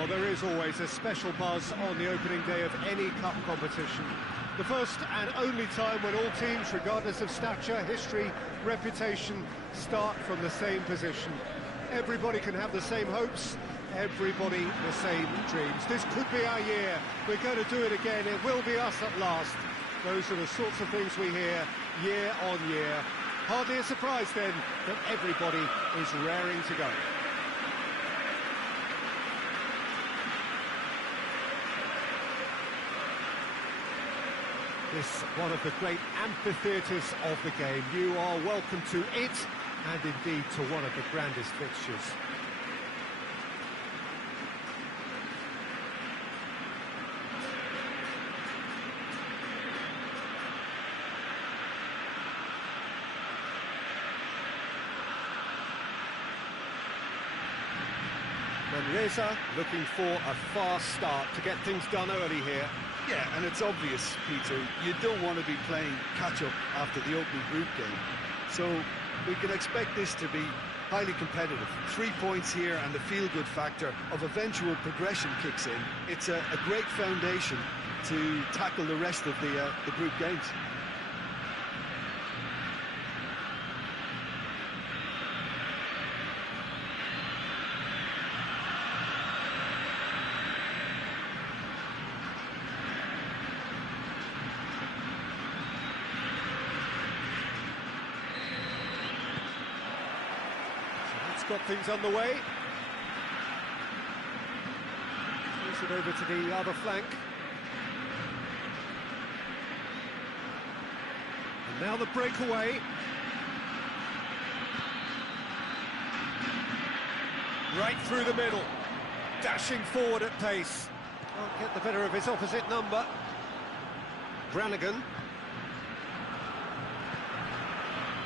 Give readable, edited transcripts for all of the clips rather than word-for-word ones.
Well, there is always a special buzz on the opening day of any cup competition. The first and only time when all teams, regardless of stature, history, reputation, start from the same position. Everybody can have the same hopes, everybody the same dreams. This could be our year. We're going to do it again. It will be us at last. Those are the sorts of things we hear year on year. Hardly a surprise then that everybody is raring to go. This one of the great amphitheatres of the game. You are welcome to it, and indeed to one of the grandest fixtures. Manresa looking for a fast start to get things done early here. Yeah, and it's obvious, Peter, you don't want to be playing catch-up after the opening group game. So we can expect this to be highly competitive. 3 points here and the feel-good factor of eventual progression kicks in. It's a great foundation to tackle the rest of the group games. Got things underway. Moves it over to the other flank. And now the breakaway. Right through the middle. Dashing forward at pace. Can't get the better of his opposite number. Brannigan.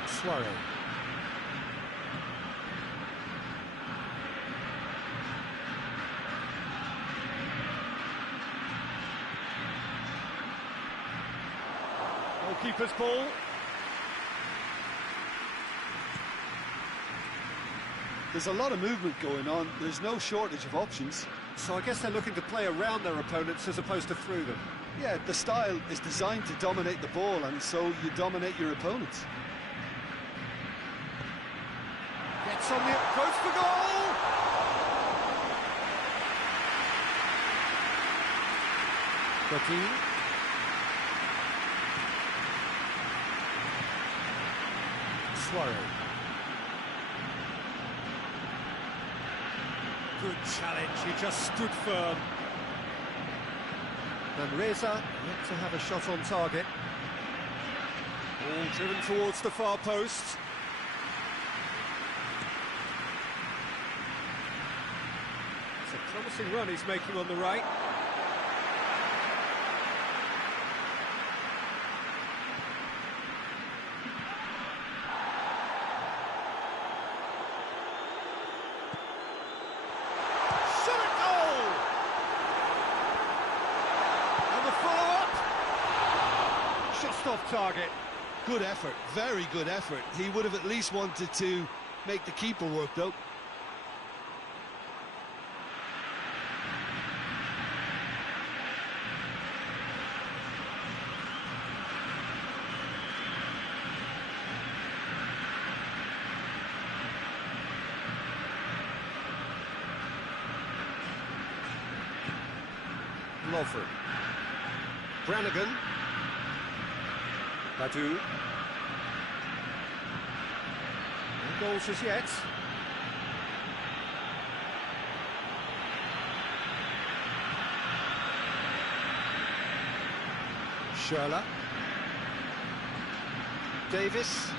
Suarez. Keeper's ball. There's a lot of movement going on. There's no shortage of options. So I guess they're looking to play around their opponents as opposed to through them. Yeah, the style is designed to dominate the ball, and so you dominate your opponents. Gets on the approach for goal! Coutinho. Suarez. Good challenge, he just stood firm. Manresa yet to have a shot on target. Ball driven towards the far post. It's a promising run he's making on the right. Off target. Good effort, very good effort. He would have at least wanted to make the keeper work though. Lawford. Brannigan. Badu. No goals as yet. Schürrle. Davis.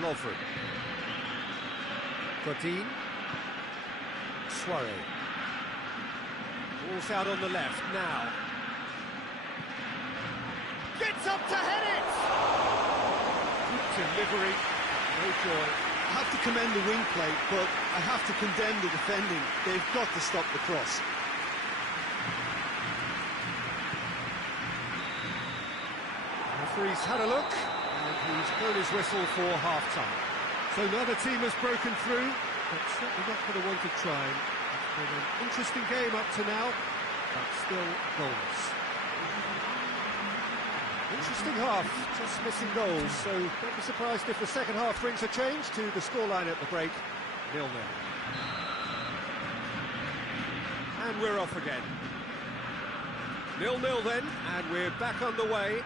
Lawford. Coutinho. Suarez. Ball's out on the left now. Gets up to head it! Good delivery, no joy. I have to commend the wing play, but I have to condemn the defending. They've got to stop the cross. The referee's had a look, and he's blown his whistle for half-time. So neither team has broken through, but certainly not for the want of trying. been an interesting game up to now, but still goals. Interesting half, just missing goals, so don't be surprised if the second half brings a change to the scoreline at the break, 0-0. And we're off again. 0-0 then, and we're back on the way.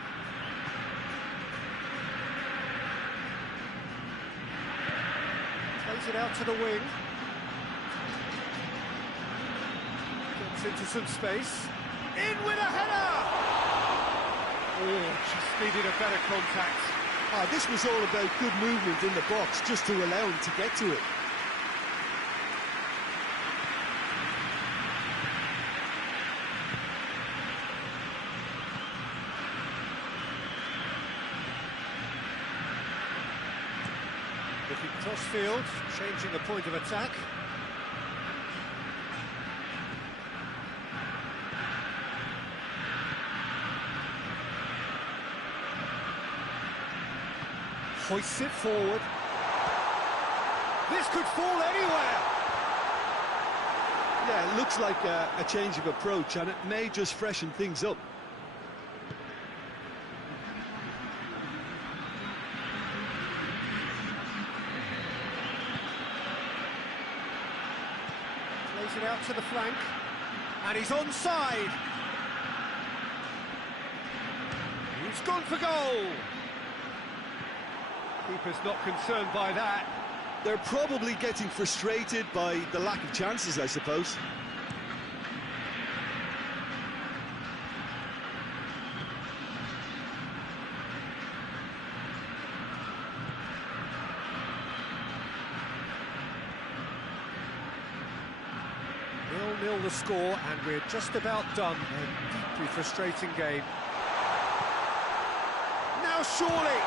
Plays it out to the wing. Gets into some space. In with a header! Oh, just needed a better contact. This was all about good movement in the box, just to allow him to get to it. Looking cross field, changing the point of attack. Hoists it forward. This could fall anywhere. Yeah, it looks like a change of approach, and it may just freshen things up. Plays it out to the flank, and he's onside. He's gone for goal. Keeper's not concerned by that. They're probably getting frustrated by the lack of chances, I suppose. Nil-nil the score, and we're just about done. A deeply frustrating game. Now surely!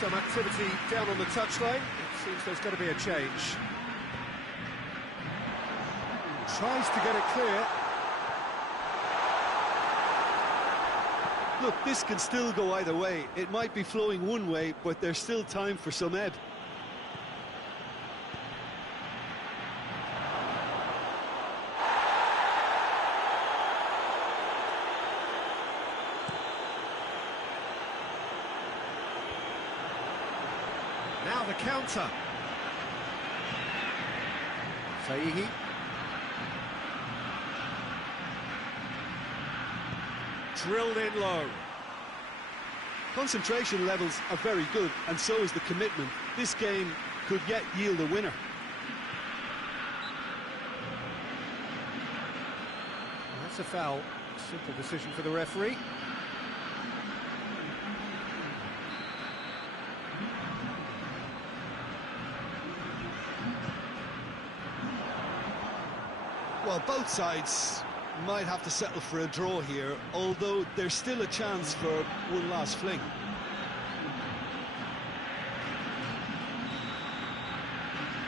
Some activity down on the touchline. It seems there's got to be a change. Tries to get it clear. Look, this can still go either way. It might be flowing one way, but there's still time for some ebb. Now the counter. Saihi. Drilled in low. Concentration levels are very good, and so is the commitment. This game could yet yield a winner. That's a foul. Simple decision for the referee. Well, both sides might have to settle for a draw here, although there's still a chance for one last fling.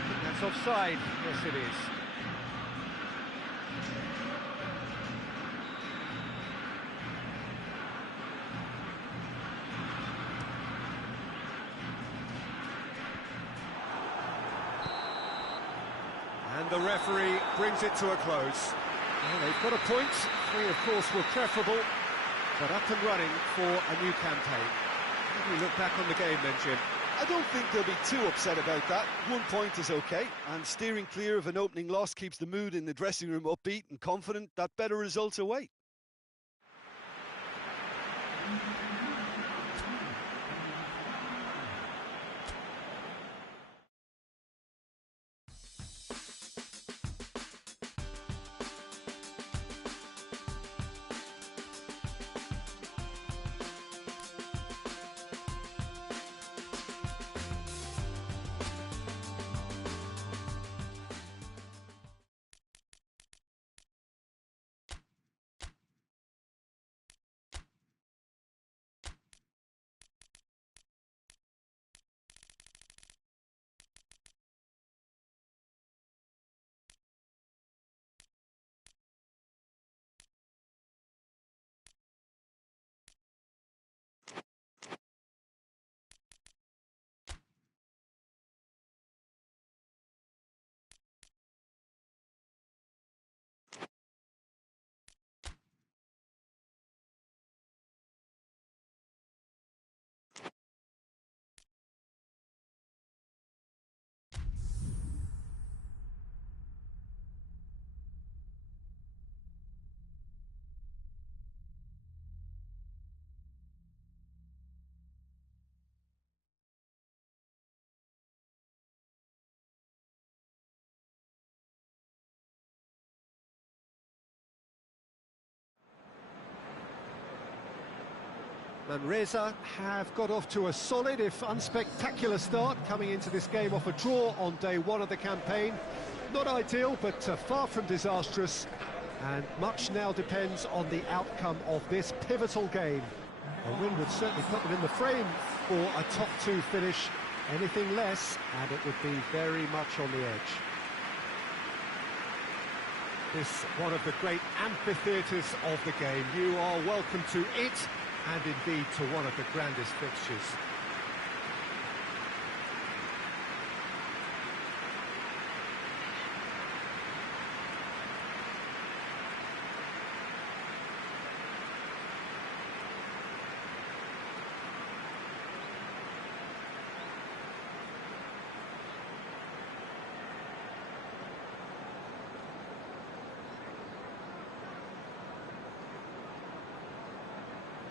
I think that's offside. Yes, it is. And the referee brings it to a close. Well, they've got a point. 3, of course, were preferable, but up and running for a new campaign. How do you look back on the game then, Jim? I don't think they'll be too upset about that. 1 point is okay, and steering clear of an opening loss keeps the mood in the dressing room upbeat and confident that better results await. Manresa have got off to a solid, if unspectacular start, coming into this game off a draw on day one of the campaign. Not ideal, but far from disastrous, and much now depends on the outcome of this pivotal game. A win would certainly put them in the frame for a top two finish. Anything less, and it would be very much on the edge. This one of the great amphitheatres of the game. You are welcome to it, and indeed to one of the grandest fixtures.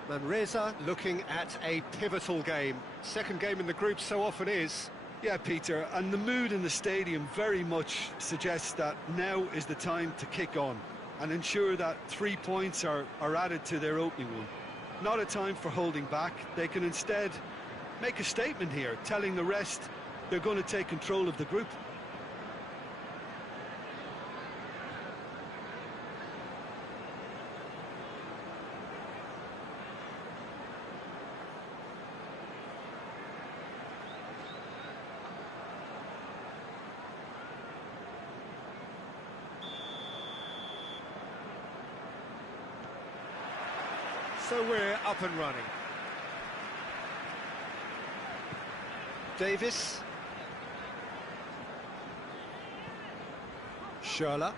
Manresa looking at a pivotal game. Second game in the group so often is. Yeah, Peter, and the mood in the stadium very much suggests that now is the time to kick on and ensure that 3 points are added to their opening one. Not a time for holding back. They can instead make a statement here, telling the rest they're going to take control of the group. So we're up and running. Davis. Schürrle.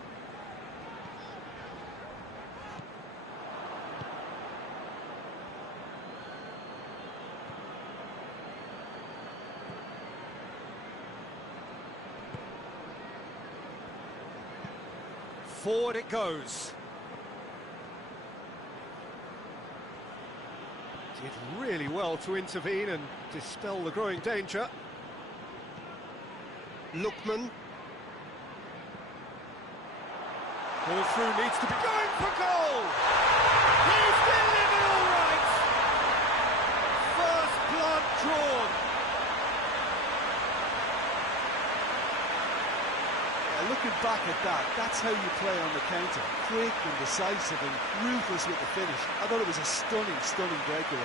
Forward it goes. Did really well to intervene and dispel the growing danger. Lookman. Ball through, needs to be going for goal! He's delivered all right! First blood drawn. Yeah, looking back at that, that's how you play on the counter. Quick and decisive and ruthless with the finish. I thought it was a stunning, stunning breakaway.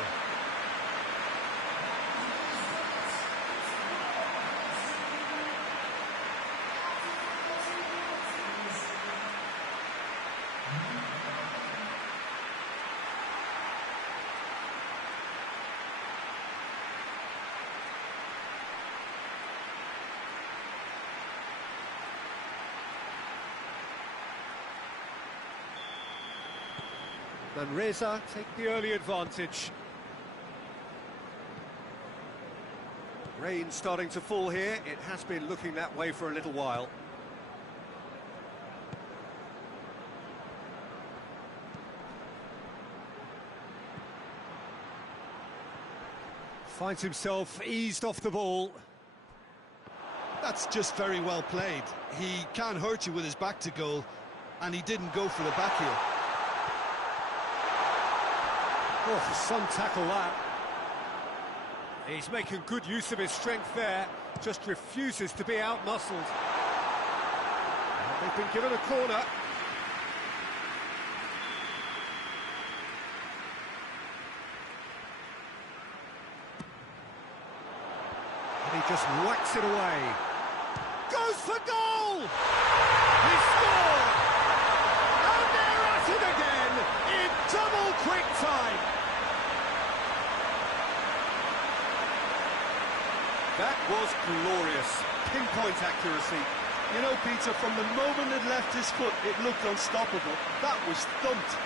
Manresa take the early advantage. Rain starting to fall here. It has been looking that way for a little while. Finds himself eased off the ball. That's just very well played. He can't hurt you with his back to goal, and he didn't go for the back heel. Oh, some tackle that. He's making good use of his strength there, just refuses to be out-muscled. They've been given a corner. And he just whacks it away. Goes for goal! He scored! And they're at it again in double quick time. That was glorious. Pinpoint accuracy. You know, Peter, from the moment it left his foot, it looked unstoppable. That was thumped.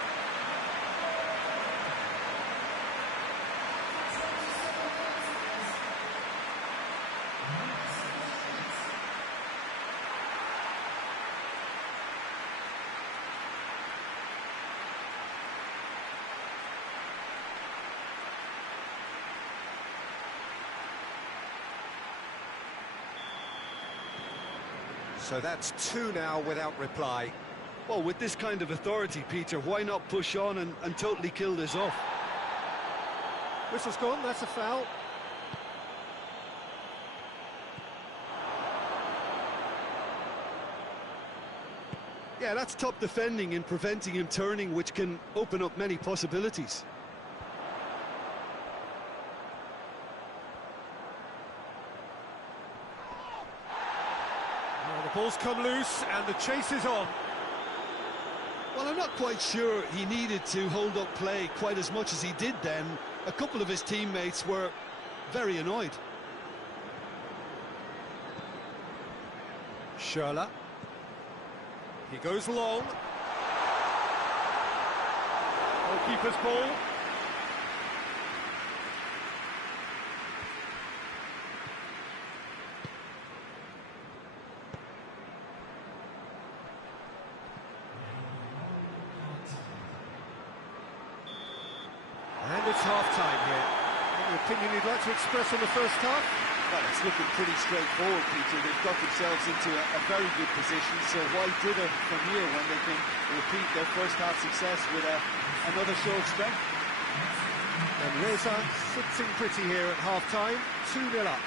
So that's two now without reply. Well, with this kind of authority, Peter, why not push on and totally kill this off? Whistle's gone, that's a foul. Yeah, that's top defending in preventing him turning, which can open up many possibilities. Well, the ball's come loose and the chase is on. Well, I'm not quite sure he needed to hold up play quite as much as he did then. A couple of his teammates were very annoyed. Schürrle. He goes long. Goalkeeper's ball. And it's half-time here. Any opinion you'd like to express on the first half? Well, it's looking pretty straightforward, Peter. They've got themselves into a very good position, so why dither from here when they can repeat their first half success with another show of strength? And Reza sitting pretty here at half-time, 2-0 up.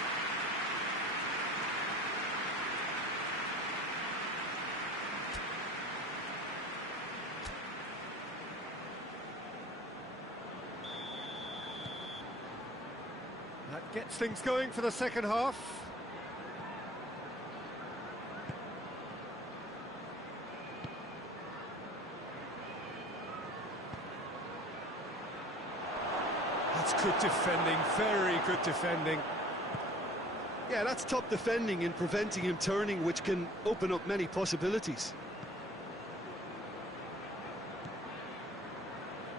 That gets things going for the second half. That's good defending, very good defending. Yeah, that's top defending in preventing him turning, which can open up many possibilities.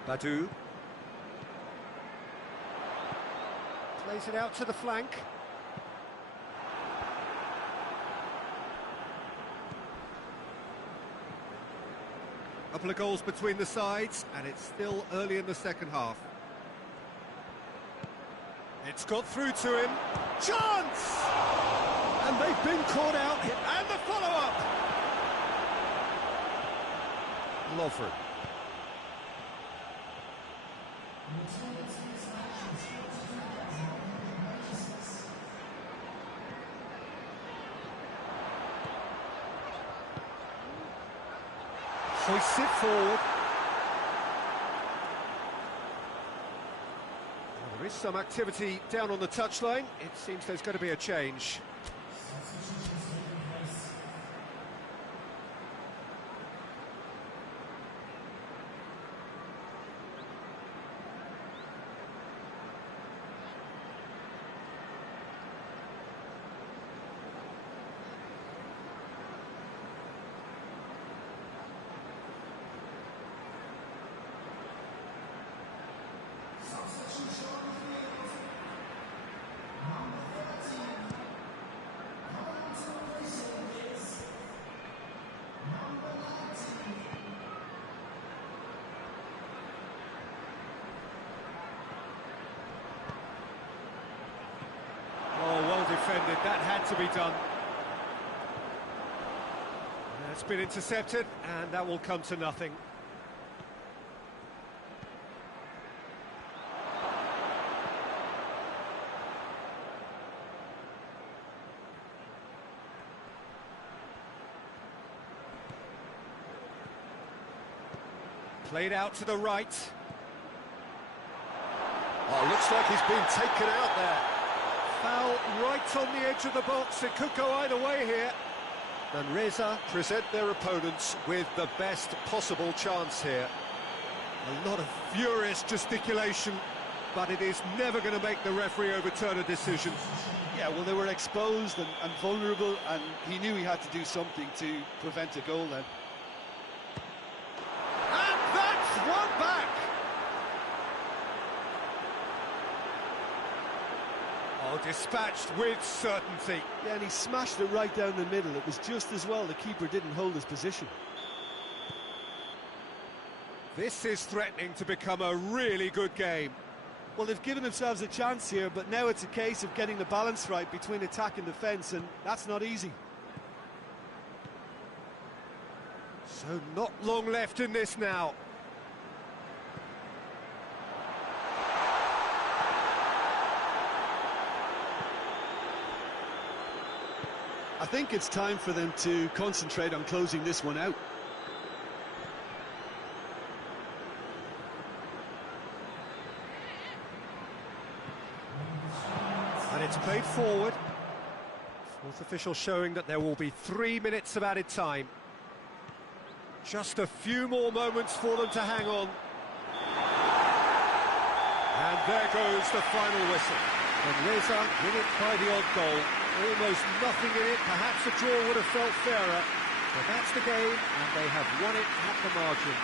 Badu. Plays it out to the flank. Couple of goals between the sides, and it's still early in the second half. It's got through to him. Chance! And they've been caught out. And the follow-up! Lovren. Hoists it forward. Well, there is some activity down on the touchline. It seems there's going to be a change. Defended, that had to be done. It's been intercepted, and that will come to nothing. Played out to the right. Oh, looks like he's been taken out there. Foul right on the edge of the box. It could go either way here. And Reza present their opponents with the best possible chance here. A lot of furious gesticulation, but it is never going to make the referee overturn a decision. Yeah, well, they were exposed and vulnerable, and he knew he had to do something to prevent a goal then. And that's one back! Oh, dispatched with certainty. Yeah, and he smashed it right down the middle. It was just as well the keeper didn't hold his position. This is threatening to become a really good game. Well, they've given themselves a chance here, but now it's a case of getting the balance right between attack and defence, and that's not easy. So not long left in this now. I think it's time for them to concentrate on closing this one out. And it's played forward. Fourth official showing that there will be 3 minutes of added time. Just a few more moments for them to hang on. And there goes the final whistle. And Reza win it by the odd goal. Almost nothing in it. Perhaps a draw would have felt fairer. But that's the game, and they have won it at the margin.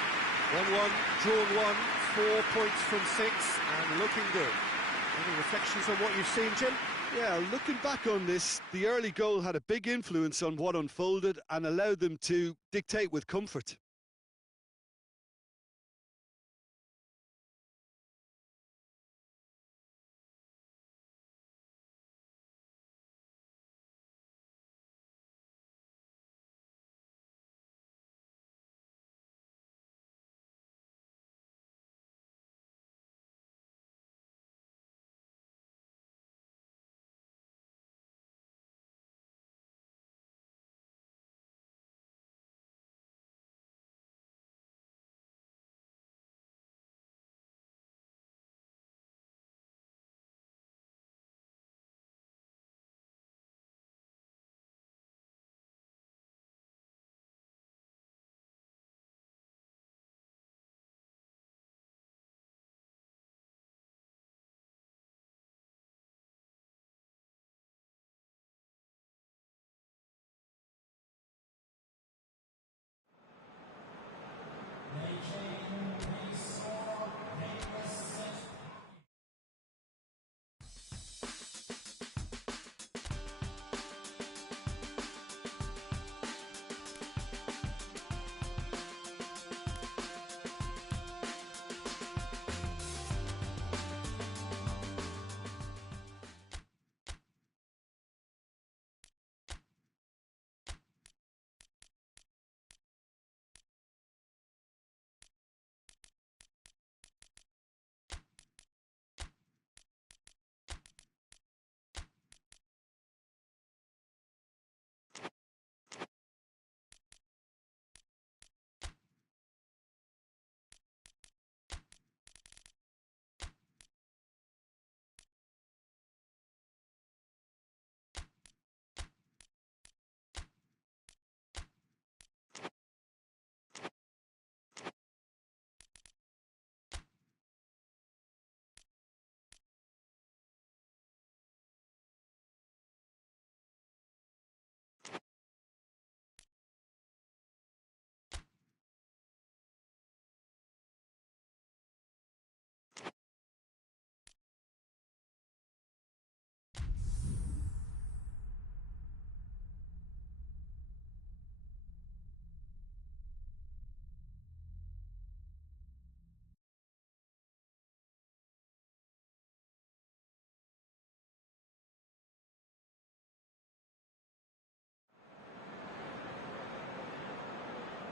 1-1, drawn 1, 4 points from 6, and looking good. Any reflections on what you've seen, Jim? Yeah, looking back on this, the early goal had a big influence on what unfolded and allowed them to dictate with comfort.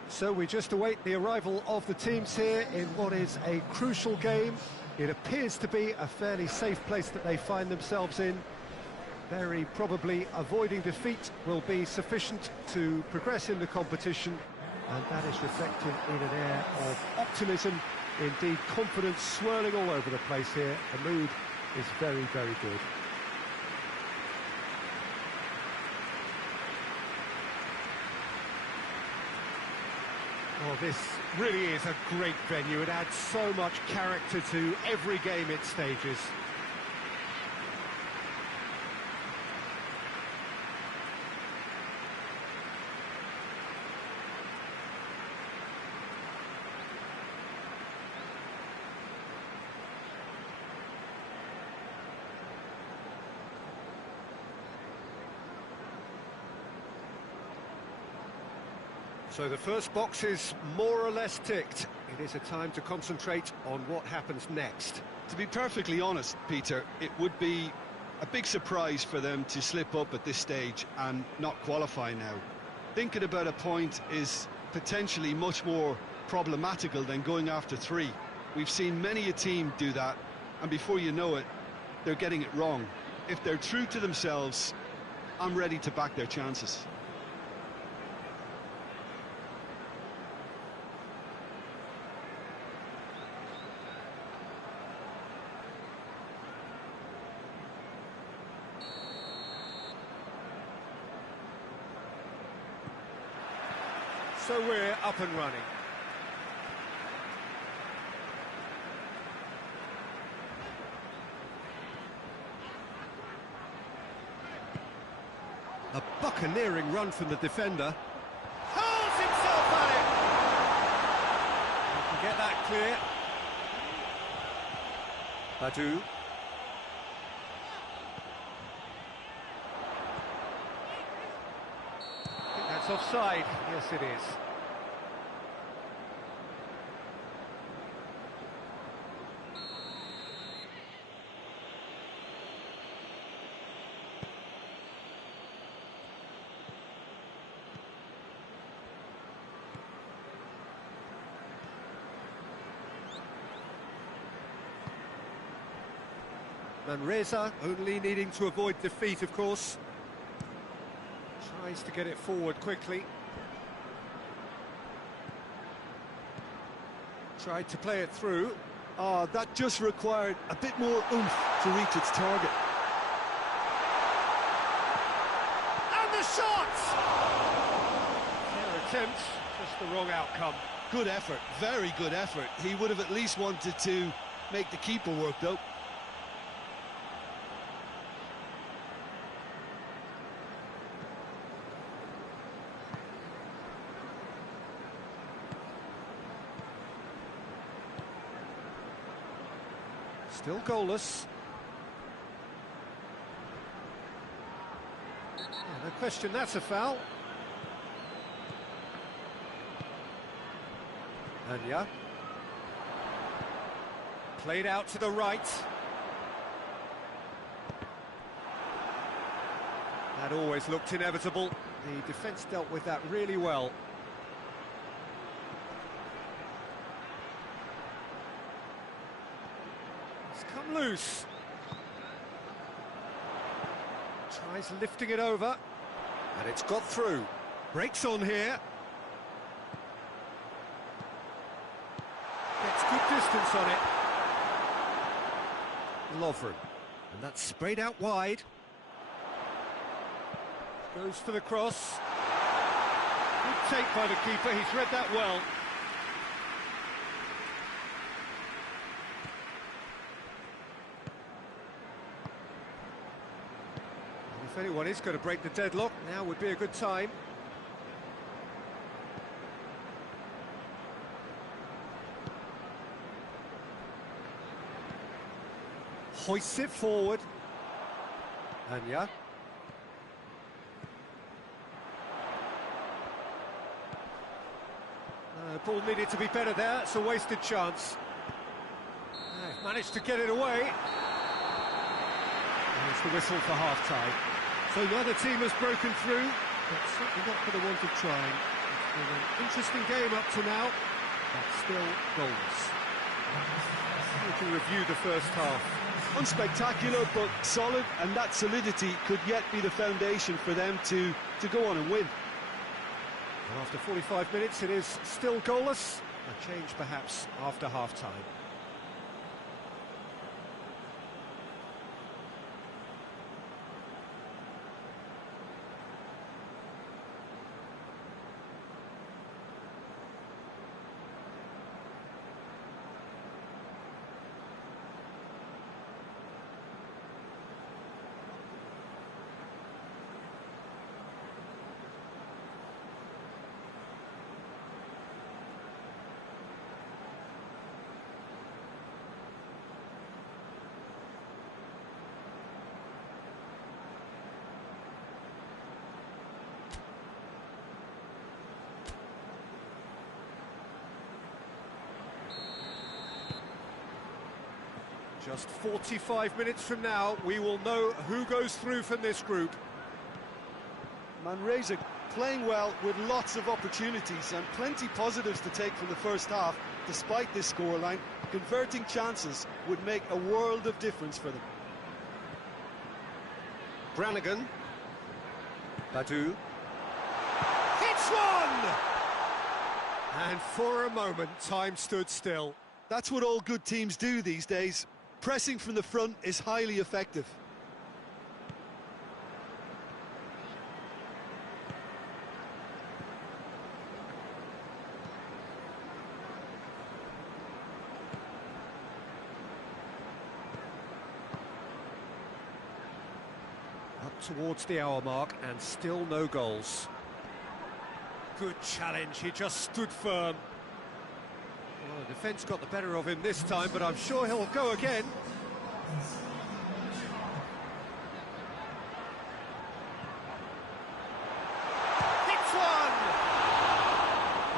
So we just await the arrival of the teams here in what is a crucial game. It appears to be a fairly safe place that they find themselves in. Very probably avoiding defeat will be sufficient to progress in the competition, and that is reflected in an air of optimism, indeed confidence swirling all over the place here. The mood is very, very good. Oh, this really is a great venue. It adds so much character to every game it stages. So the first box is more or less ticked. It is a time to concentrate on what happens next. To be perfectly honest, Peter, it would be a big surprise for them to slip up at this stage and not qualify now. Thinking about a point is potentially much more problematical than going after 3. We've seen many a team do that, and before you know it, they're getting it wrong. If they're true to themselves, I'm ready to back their chances. So we're up and running. A buccaneering run from the defender. Hurls himself at it! He can get that clear. Badu. I think that's offside. Yes, it is. Manresa only needing to avoid defeat, of course. Tries to get it forward quickly. Tried to play it through. Oh, that just required a bit more oomph to reach its target. And the shot! Fair attempt, just the wrong outcome. Good effort, very good effort. He would have at least wanted to make the keeper work, though. Still goalless. No question, that's a foul. Anya. Played out to the right. That always looked inevitable. The defence dealt with that really well. Come loose. Tries lifting it over. And it's got through. Breaks on here. Gets good distance on it. Lovren. And that's sprayed out wide. Goes for the cross. Good take by the keeper. He's read that well. If anyone is going to break the deadlock, now would be a good time. Hoists it forward. Anya. Ball needed to be better there. It's a wasted chance. Managed to get it away. There's the whistle for half-time. So neither team has broken through, but certainly not for the want of trying. It's been an interesting game up to now, but still goalless. We can review the first half. Unspectacular, but solid, and that solidity could yet be the foundation for them to go on and win. And after 45 minutes, it is still goalless. A change perhaps after half-time. Just 45 minutes from now, we will know who goes through from this group. Manresa playing well with lots of opportunities and plenty positives to take from the first half, despite this scoreline. Converting chances would make a world of difference for them. Brannigan. Badu. Hits one! And for a moment, time stood still. That's what all good teams do these days. Pressing from the front is highly effective. Up towards the hour mark and still no goals. Good challenge, he just stood firm. Well, the defence got the better of him this time, but I'm sure he'll go again. Hits one!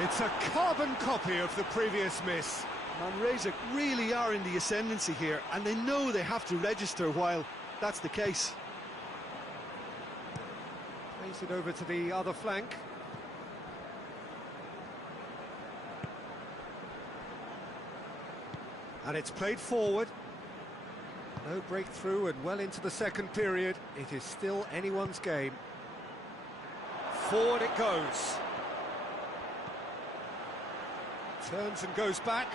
It's a carbon copy of the previous miss. Malaysia really are in the ascendancy here, and they know they have to register while that's the case. Plays it over to the other flank. And it's played forward. No breakthrough and well into the second period. It is still anyone's game. Forward it goes. Turns and goes back.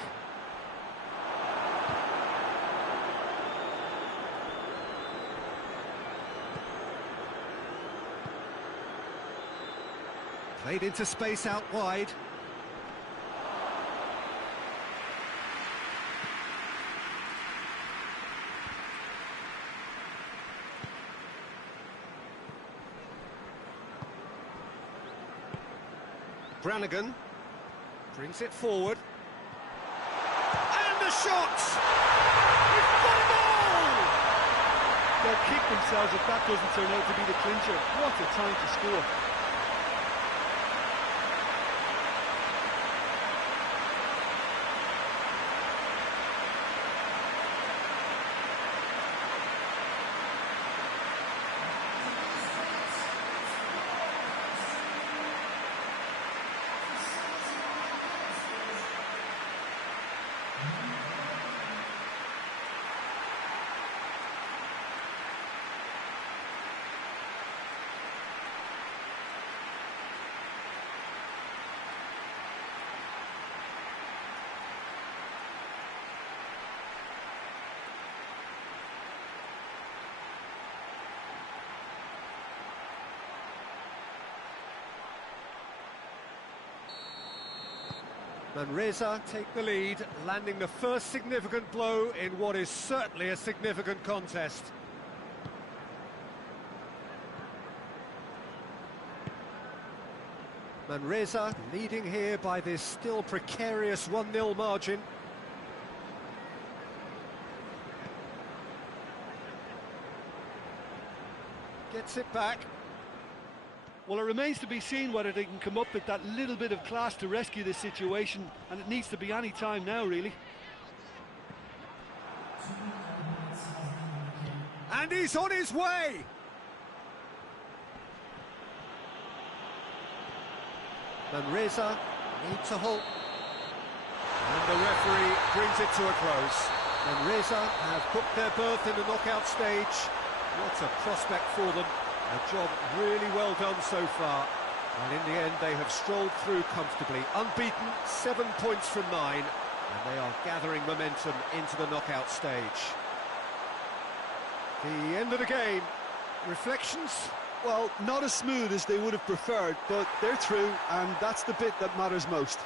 Played into space out wide. Brannigan brings it forward. And the shot! It's got a goal! They'll kick themselves if that doesn't turn out to be the clincher. What a time to score. Manresa take the lead, landing the first significant blow in what is certainly a significant contest. Manresa leading here by this still precarious 1-0 margin. Gets it back. Well, it remains to be seen whether they can come up with that little bit of class to rescue this situation, and it needs to be any time now, really. And he's on his way! Manresa needs a halt. And the referee brings it to a close. Manresa have booked their berth in the knockout stage. What a prospect for them. A job really well done so far, and in the end they have strolled through comfortably, unbeaten, 7 points from 9, and they are gathering momentum into the knockout stage. The end of the game. Reflections? Well, not as smooth as they would have preferred, but they're through, and that's the bit that matters most.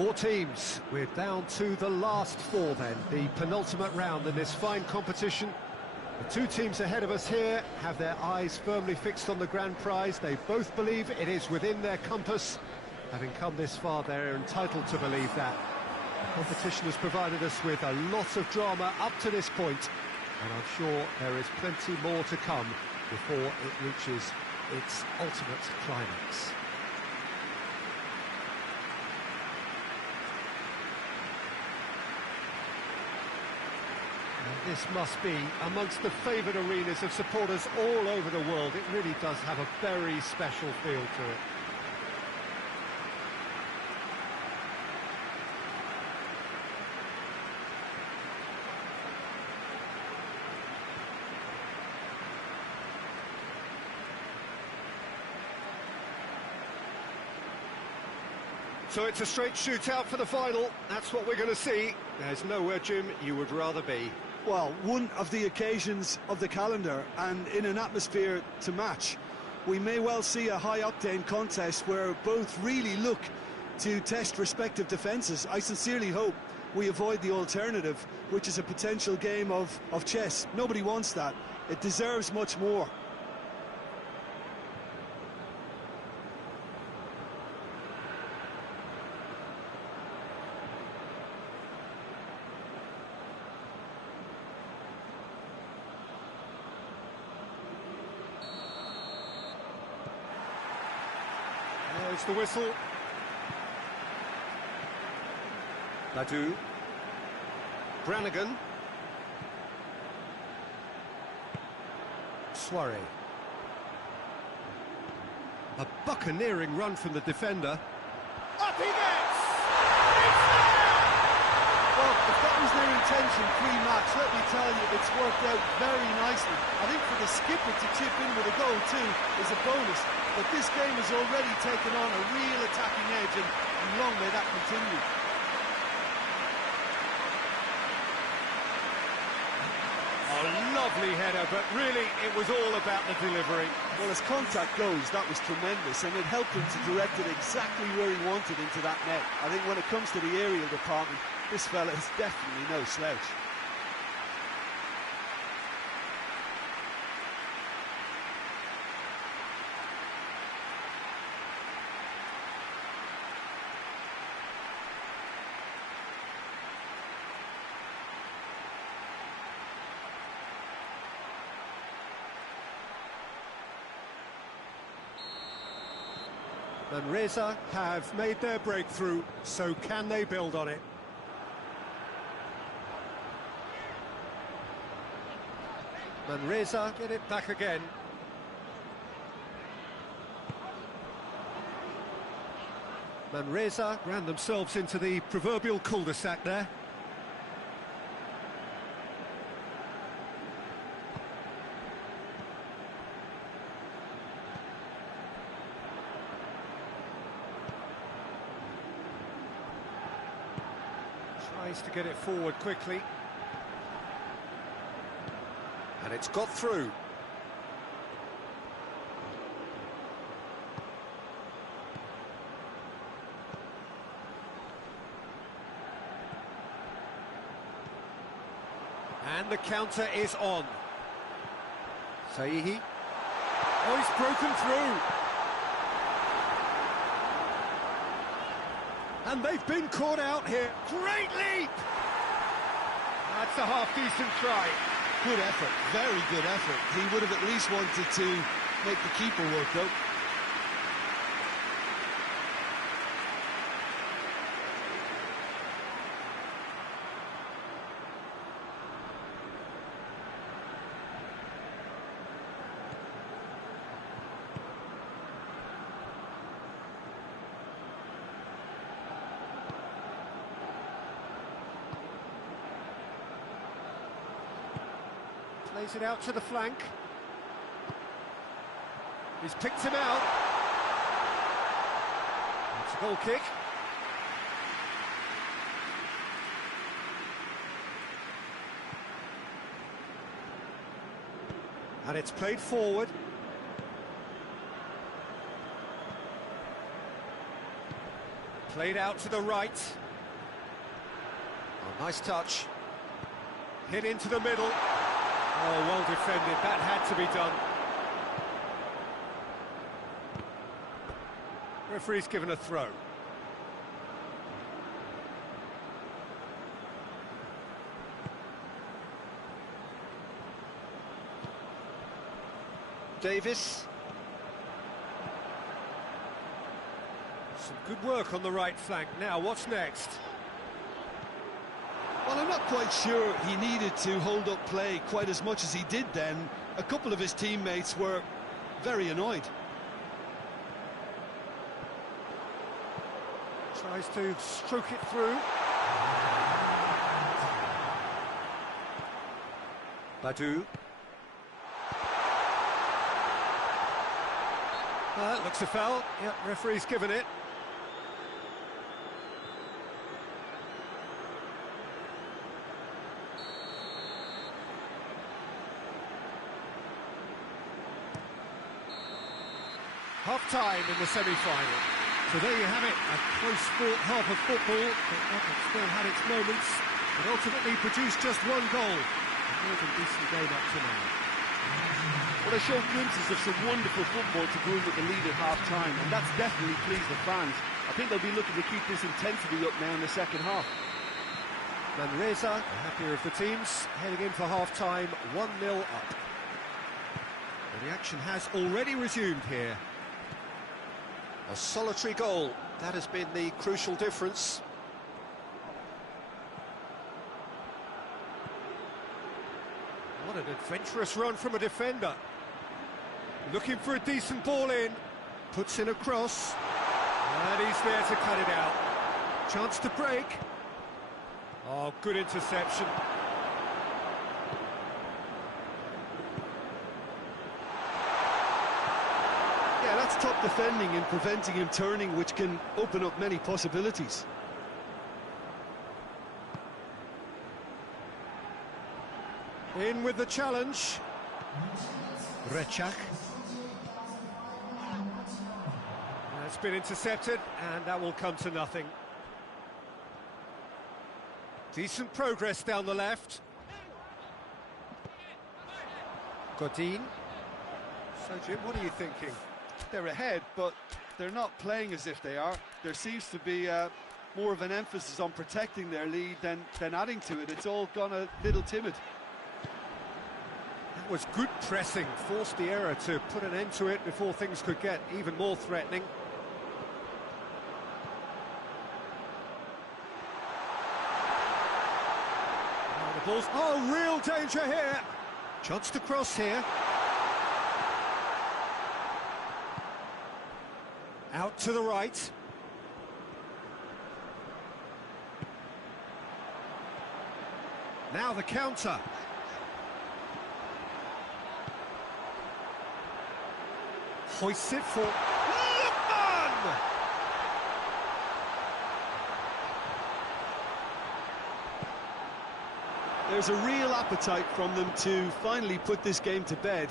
Four teams. We're down to the last four then, the penultimate round in this fine competition. The two teams ahead of us here have their eyes firmly fixed on the grand prize. They both believe it is within their compass. Having come this far, they're entitled to believe that. The competition has provided us with a lot of drama up to this point, and I'm sure there is plenty more to come before it reaches its ultimate climax. And this must be amongst the favoured arenas of supporters all over the world. It really does have a very special feel to it. So it's a straight shootout for the final. That's what we're going to see. There's nowhere, Jim, you would rather be. Well, one of the occasions of the calendar, and in an atmosphere to match. We may well see a high-octane contest where both really look to test respective defences. I sincerely hope we avoid the alternative, which is a potential game of chess. Nobody wants that. It deserves much more. There's the whistle. Badu. Brannigan. Soiree. A buccaneering run from the defender. Up he gets! It's there! Well, if that was their intention pre-match, let me tell you, it's worked out very nicely. I think for the skipper to chip in with a goal too is a bonus. But this game has already taken on a real attacking edge, and long may that continue. A lovely header, but really it was all about the delivery. Well, as contact goes, that was tremendous, and it helped him to direct it exactly where he wanted into that net. I think when it comes to the aerial department, this fella is definitely no slouch. Manresa have made their breakthrough, so can they build on it? Manresa get it back again. Manresa ran themselves into the proverbial cul-de-sac there. Tries to get it forward quickly. And it's got through. And the counter is on. Saihi. Oh, he's broken through. And they've been caught out here. Great leap! That's a half-decent try. Good effort, very good effort. He would have at least wanted to make the keeper work, though. Plays it out to the flank. He's picked him out. It's a goal kick. And it's played forward. Played out to the right. Oh, nice touch. Hit into the middle. Oh, well defended. That had to be done. Referee's given a throw. Davis. Some good work on the right flank. Now, what's next? Well, I'm not quite sure he needed to hold up play quite as much as he did then. A couple of his teammates were very annoyed. Tries to stroke it through. Badu. Looks a foul. Yep, referee's given it. Half-time in the semi-final. So there you have it, a close-fought half of football that still had its moments, but ultimately produced just one goal. A more than decent game up to now. Well, they showed glimpses of some wonderful football to go in with the lead at half-time, and that's definitely pleased the fans. I think they'll be looking to keep this intensity up now in the second half. Manresa, the happier of the teams, heading in for half-time, 1-0 up. And the action has already resumed here. A solitary goal, that has been the crucial difference. What an adventurous run from a defender. Looking for a decent ball in, puts in a cross, and he's there to cut it out. Chance to break. Oh, good interception. Yeah, that's top defending and preventing him turning, which can open up many possibilities. In with the challenge. Rechak. That's been intercepted, and that will come to nothing. Decent progress down the left. Godin. So, Jim, what are you thinking? They're ahead, but they're not playing as if they are. There seems to be more of an emphasis on protecting their lead than adding to it. It's all gone a little timid. That was good pressing, forced the error to put an end to it before things could get even more threatening. Now the ball's... Oh, real danger here! Chance to cross here. Out to the right. Now the counter. Hoists it for Lookman! There's a real appetite from them to finally put this game to bed,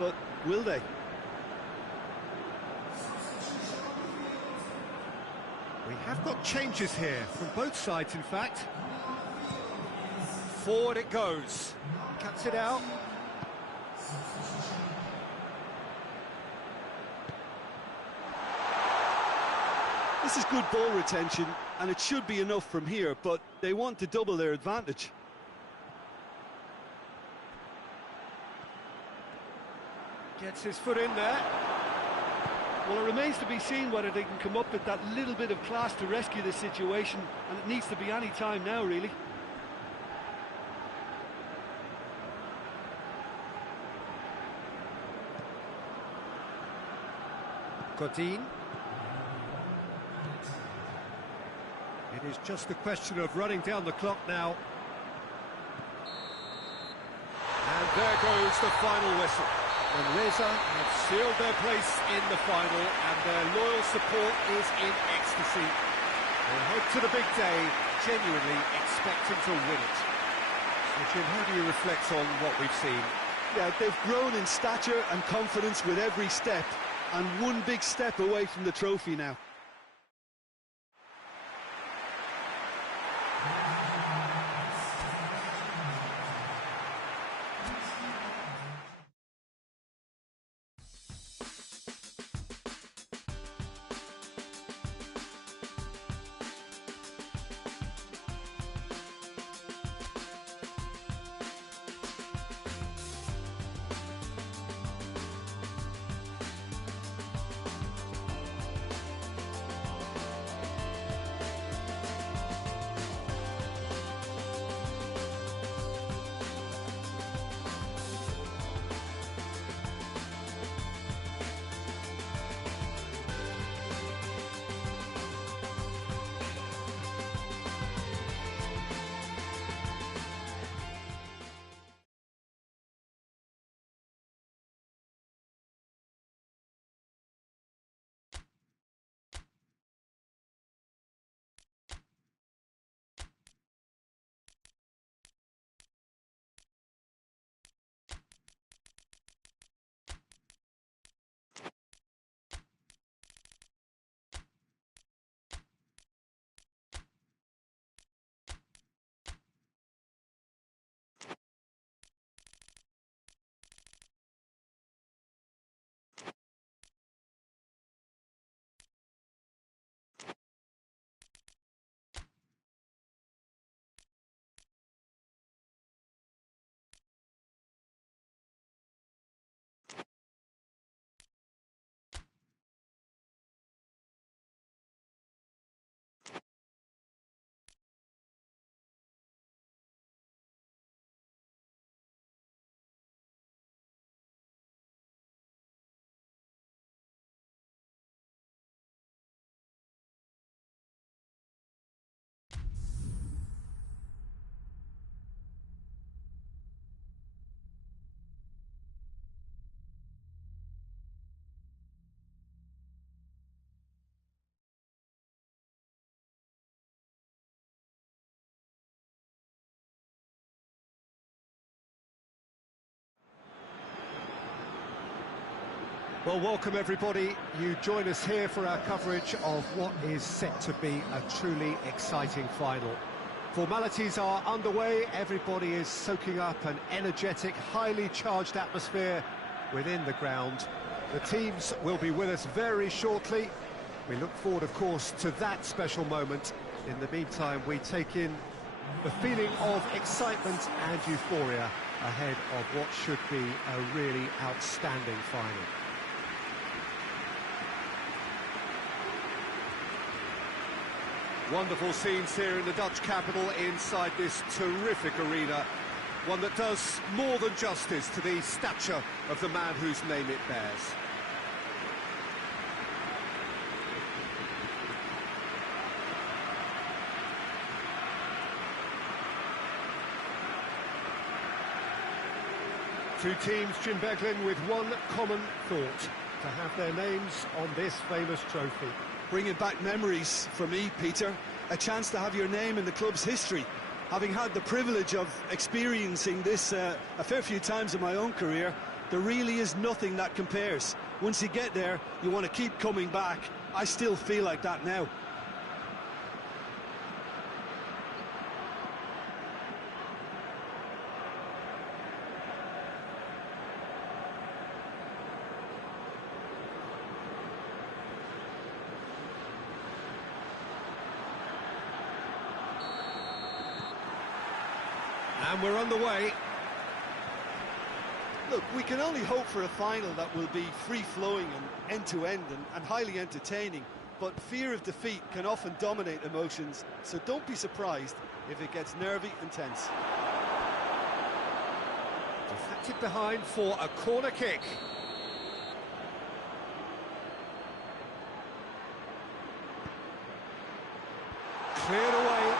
but will they? We have got changes here, from both sides in fact. Forward it goes. Cuts it out. This is good ball retention, and it should be enough from here, but they want to double their advantage. Gets his foot in there. Well, it remains to be seen whether they can come up with that little bit of class to rescue this situation, and it needs to be any time now, really. Godin. It is just a question of running down the clock now. And there goes the final whistle. Manresa have sealed their place in the final, and their loyal support is in ecstasy. They head to the big day, genuinely expecting to win it. So, Jim, how do you reflect on what we've seen? Yeah, they've grown in stature and confidence with every step, and one big step away from the trophy now. Well, welcome everybody. You join us here for our coverage of what is set to be a truly exciting final. Formalities are underway, everybody is soaking up an energetic, highly charged atmosphere within the ground. The teams will be with us very shortly. We look forward, of course, to that special moment. In the meantime, we take in the feeling of excitement and euphoria ahead of what should be a really outstanding final. Wonderful scenes here in the Dutch capital inside this terrific arena. One that does more than justice to the stature of the man whose name it bears. Two teams, Jim Beglin, with one common thought: to have their names on this famous trophy. Bringing back memories for me, Peter. A chance to have your name in the club's history. Having had the privilege of experiencing this a fair few times in my own career, there really is nothing that compares. Once you get there, you want to keep coming back. I still feel like that now. And we're on the way. Look, we can only hope for a final that will be free-flowing and end-to-end and highly entertaining, but fear of defeat can often dominate emotions, so don't be surprised if it gets nervy and tense. Deflected behind for a corner kick. Cleared away.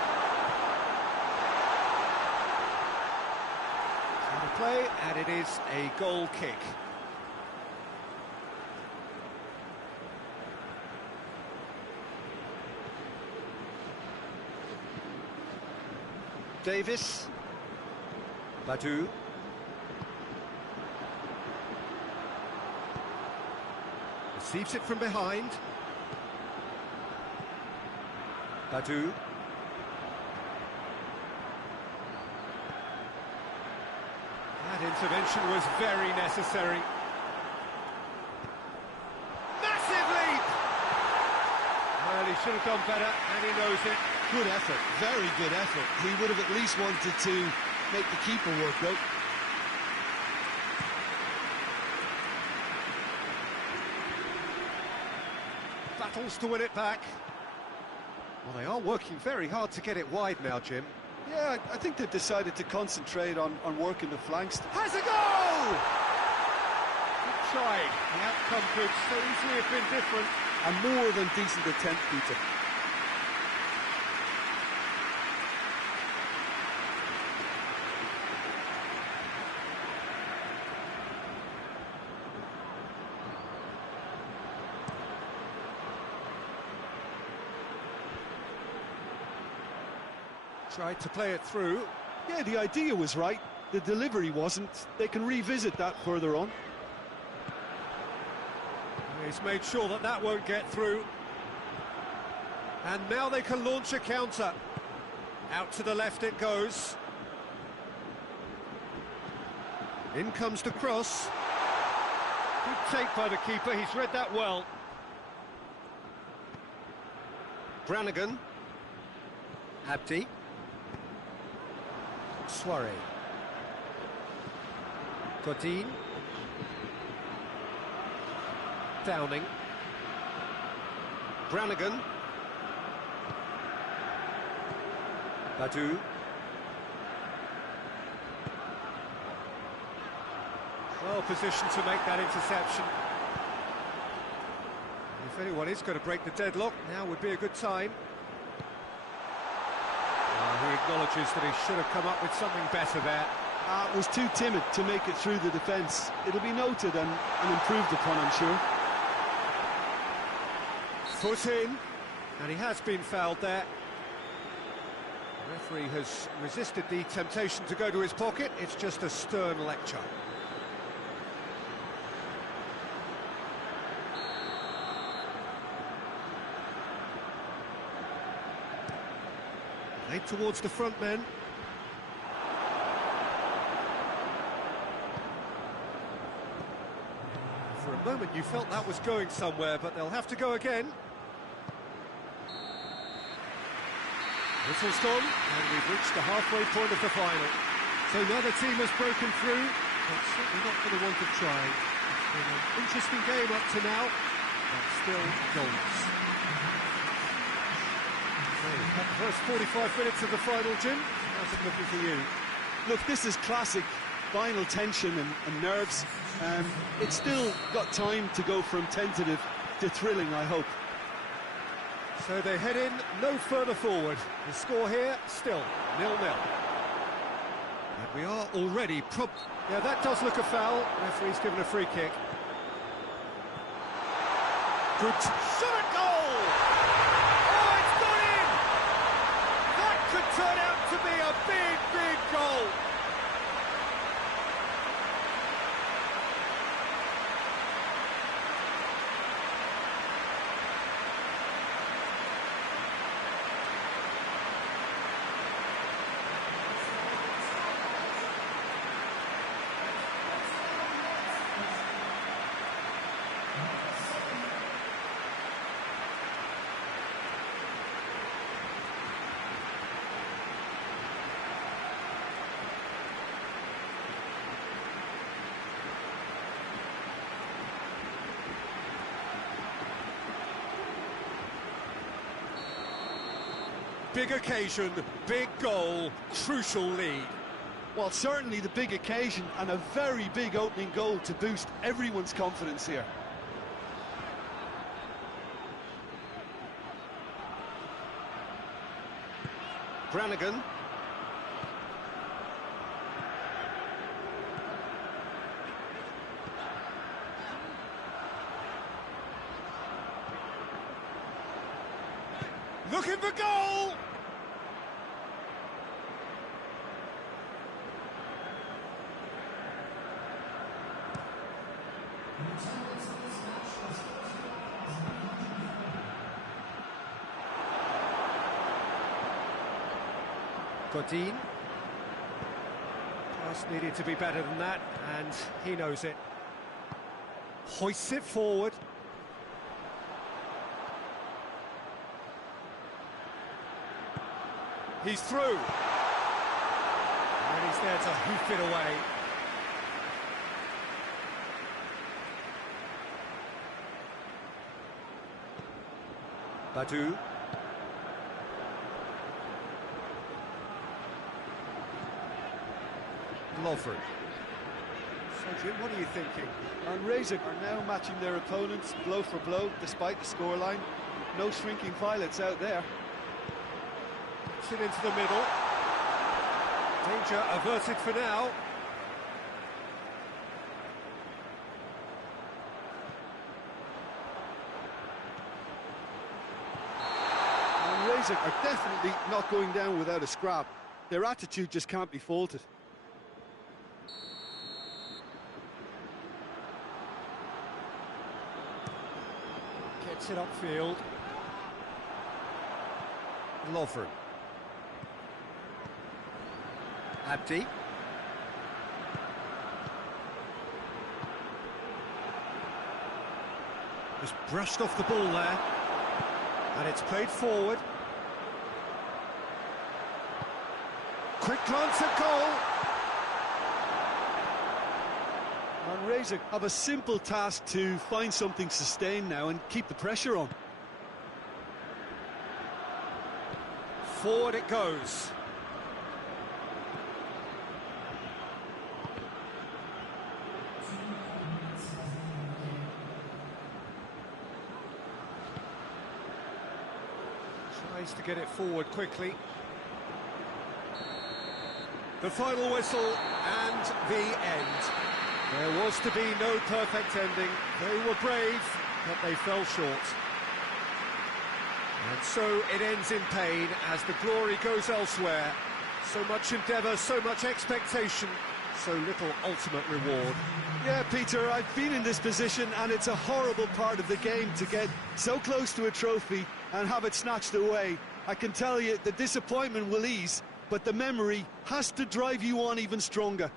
Play, and it is a goal kick. Davis. Badu. Receives it from behind. Badu. That intervention was very necessary. Massive leap! Well, he should have done better, and he knows it. Good effort, very good effort. He would have at least wanted to make the keeper work out. Battles to win it back. Well, they are working very hard to get it wide now, Jim. Yeah, I think they've decided to concentrate on working the flanks. Has a goal! Good try. The outcome could so easily have been different. A more than decent attempt, Peter. Tried to play it through. Yeah, the idea was right. The delivery wasn't. They can revisit that further on. He's made sure that that won't get through. And now they can launch a counter. Out to the left it goes. In comes the cross. Good take by the keeper, he's read that well. Brannigan. Abdi. Soiree. Godin. Downing. Brannigan. Badu. Well positioned to make that interception. If anyone is going to break the deadlock, now would be a good time. He acknowledges that he should have come up with something better there. Was too timid to make it through the defence. It'll be noted and improved upon, I'm sure. Foot in, and he has been fouled there. The referee has resisted the temptation to go to his pocket. It's just a stern lecture. Played towards the front men. For a moment you felt that was going somewhere, but they'll have to go again. Whistle's gone, and we've reached the halfway point of the final. So neither team has broken through, but certainly not for the want of trying. It's been an interesting game up to now, but still goals. That first 45 minutes of the final, Jim, how's it looking for you? Look, this is classic final tension and nerves. It's still got time to go from tentative to thrilling, I hope. So they head in no further forward. The score here, still 0-0. And we are already yeah, that does look a foul. Referee's given a free kick. Good shot at goal! Oh, it's gone in! That could turn out to be a big, big goal. Big occasion, big goal, crucial lead. Well, certainly the big occasion and a very big opening goal to boost everyone's confidence here. Brannigan. Looking for goal! Godin. Pass needed to be better than that, and he knows it. Hoists it forward. He's through. And he's there to hoof it away. Badu. Lovren. So, Jim, what are you thinking? And Razor are now matching their opponents blow for blow, despite the scoreline. No shrinking violets out there. It into the middle. Danger averted for now. And Razor are definitely not going down without a scrap. Their attitude just can't be faulted. Gets it upfield. Lovren. Abdi. Just brushed off the ball there. And it's played forward. Quick glance at goal. And Razor have a simple task to find something sustained now and keep the pressure on. Forward it goes. Tries to get it forward quickly. The final whistle and the end. There was to be no perfect ending. They were brave, but they fell short. And so it ends in pain as the glory goes elsewhere. So much endeavour, so much expectation, so little ultimate reward. Yeah, Peter, I've been in this position and it's a horrible part of the game to get so close to a trophy and have it snatched away. I can tell you the disappointment will ease, but the memory has to drive you on even stronger.